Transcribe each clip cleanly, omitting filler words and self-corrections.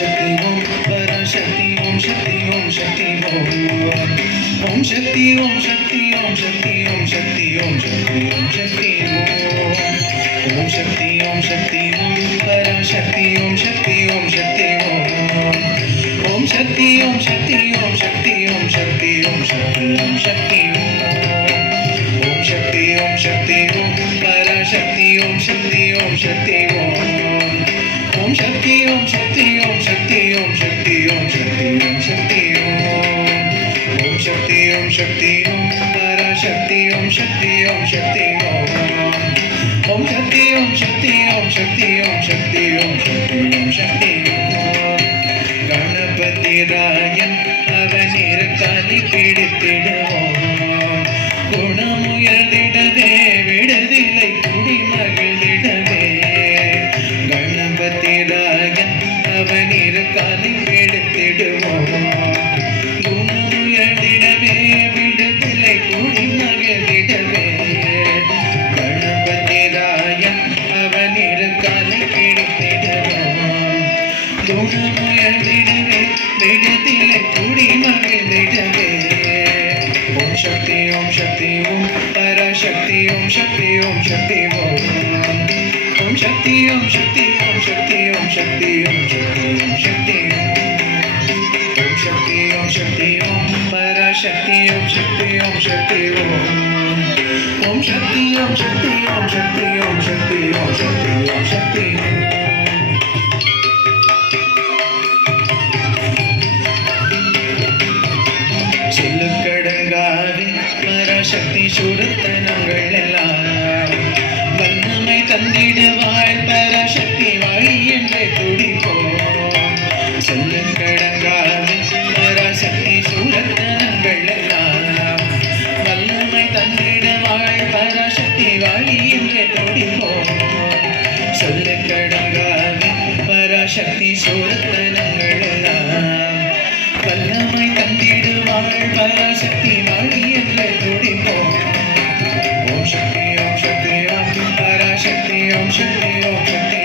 शक्ति ओम पराशक्ति ओम शक्ति ओम शक्ति ओम शक्ति ओम शक्ति ओम शक्ति ओम शक्ति ओम शक्ति ओम शक्ति ओम शक्ति ओम शक्ति ओम पराशक्ति ओम शक्ति ओम शक्ति ओम शक्ति ओम शक्ति ओम शक्ति ओम शक्ति ओम शक्ति ओम शक्ति ओम शक्ति ओम शक्ति ओम पराशक्ति ओम शक्ति ओम शक्ति ओम शक्ति ओम शक्ति ओम शक्ति ओम शक्ति ओम शक्ति ओम शक्ति ओम शक्ति ओम शक्ति ओम पराशक्ति ओम शक्ति ओम शक्ति ओम शक्ति ओम शक्ति ओम शक्ति ओम शक्ति ओम शक्ति ओम शक्ति गणपति रायन அவனிரு காலி பிடித்திடுவோம் குணமுயர்ந்திடவே விடுதில்லை குடி மகிழ்ந்திடவே கணபதி ராயன் அவனிரு காலி பிடித்திடுவோம் குணமுயர்ந்திடவே விடுதில்லை குடி மகிழ்ந்திடவே கணபதி ராயன் அவனிரு காலி பிடித்திடுவோம் குணமுயர்ந்திடவே விடுதில்லை குடி மகிழ்ந்திடவே ओम शक्ति ओम पराशक्ति ओम शक्ति ओम शक्ति ओम शक्ति ओम शक्ति ओम शक्ति ओम शक्ति ओम शक्ति ओम शक्ति ओम शक्ति ओम शक्ति ओम पराशक्ति ओम शक्ति ओम शक्ति ओम शक्ति ओम शक्ति ओम शक्ति ओम शक्ति ओम शक्ति ओम शक्ति பராசக்தி சுரத்தனங்கள் எல்லாம் வல்லமை தந்திடுவாள் பராசக்தி வாழி என்று துடிப்போம் சொல்லக்கடங்காத பராசக்தி சுரத்தனங்கள் எல்லாம் வல்லமை தந்திடுவாள் பராசக்தி வாழி என்று துடிப்போம் சொல்லக்கடங்காத பராசக்தி சுரத்தனங்கள் எல்லாம் வல்லமை தந்திடுவாள் பராசக்தி வாழி என்று துடிப்போம் ஓம் சக்தி ஓம் சக்தி ஓம் பராசக்தி ஓம் சக்தி ஓம் சக்தி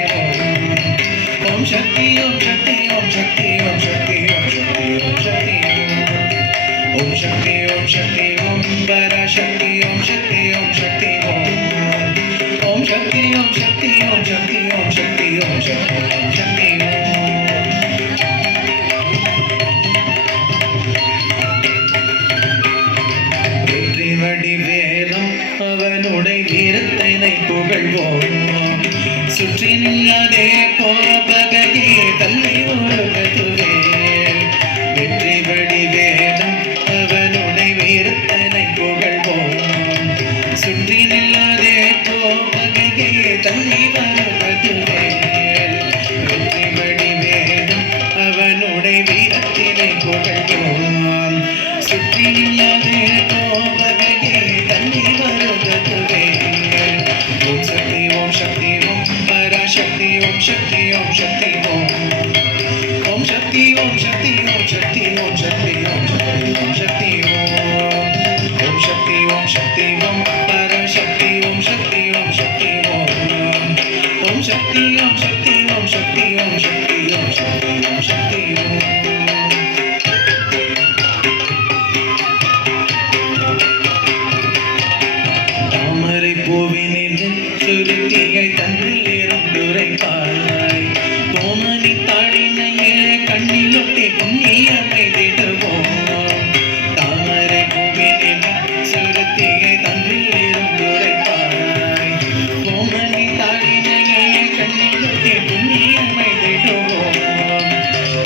ஓம் சக்தி ஓம் சக்தி ஓம் சக்தி ஓம் சக்தி ஓம் சக்தி ஓம் சக்தி ஓம் சக்தி ஓம் சக்தி ஓம் பராசக்தி ஓம் சக்தி ஓம் சக்தி ஓம் சக்தி ஓம் சக்தி ஓம் சக்தி ஓம் சக்தி ஓம் சக்தி ஓம் சக்தி வடிவேலம் அவனுடைய வீரத்தினை புகழ்வோம் சுற்றி நில்லாதே போபகையே தள்ளி ஓடுவதுவே வெற்றி வடிவேலம் அவனுடைய வீரத்தினை புகழ்வோம் சுற்றி நில்லாதே போபகையே தள்ளி வருவதுவே வெற்றி வடிவேலம் அவனுடைய வீரத்தினை புகழ்வோம் சுற்றி நில்லாதே शक्ति ओम शक्ति ओम शक्ति ओम शक्ति ओम शक्ति ओम शक्ति ओम शक्ति ओम शक्ति ओम शक्ति ओम शक्ति ओम शक्ति ओम पराशक्ति ओम शक्ति ओम शक्ति ओम शक्ति ओम शक्ति ओम शक्ति ओम शक्ति ओम शक्ति ओम शक्ति தாமரை பூவினில் சுருட்டியை தந்தில் இருந்துரைப்பாய் கோமணி தாடினையே கண்ணிலொட்டி புண்ணியமை திடுவோம் தாமரை பூவினில் சுருட்டியை தந்தில் இருந்துரைப்பாய் கோமணி தாடினையே கண்ணிலொட்டி புண்ணியமை திடுவோம்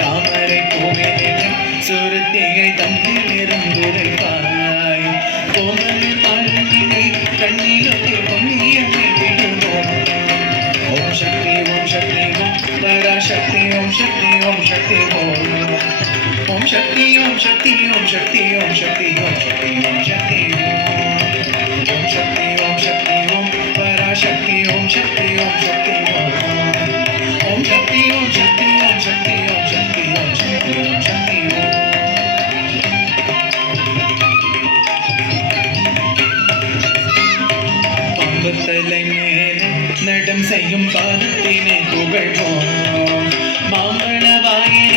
தாமரை பூவினில் சுருட்டியை தந்தில் இருந்துரைப்பாய் கோமணி தாடினையே கண்ணிலொட்டி புண்ணியமை திடுவோம் ओम शक्ति ओम पराशक्ति ओम शक्ति ओम शक्ति ओम शक्ति ओम शक्ति ओम शक्ति ओम शक्ति ओम शक्ति ओम शक्ति ओम शक्ति ओम शक्ति ओम पराशक्ति ओम शक्ति ओम शक्ति ओम शक्ति ओम शक्ति ओम शक्ति ओम शक्ति ओम शक्ति ओम शक्ति பாம்பத்தலை மேலே நடம் செய்யும் பாதத்தினை புகழ்வோம் மாம்பழ வாயே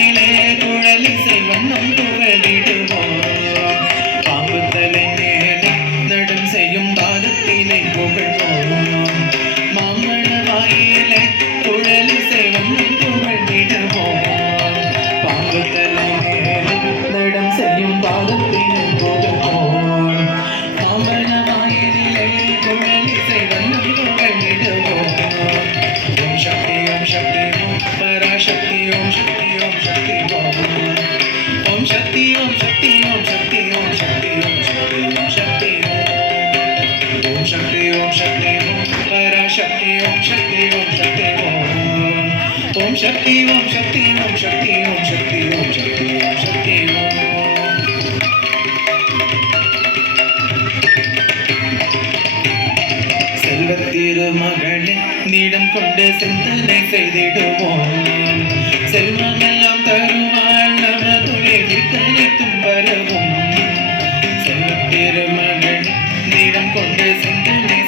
ஓம் சக்தி ஓம் சக்தி ஓம் சக்தி ஓம் சக்தி ஓம் சக்தி ஓம் சக்தி ஓம் சக்தி ஓம் சக்தி ஓம். செல்வத்திருமகளே நீடம் கொண்டு சிந்தனை செய்திடுவோம். செல்வமெல்லாம் தருவாள் நமதுளே வித்தனைத்தும் வரவும். செல்வத்திருமகளே நீடம் கொண்டு சிந்தனை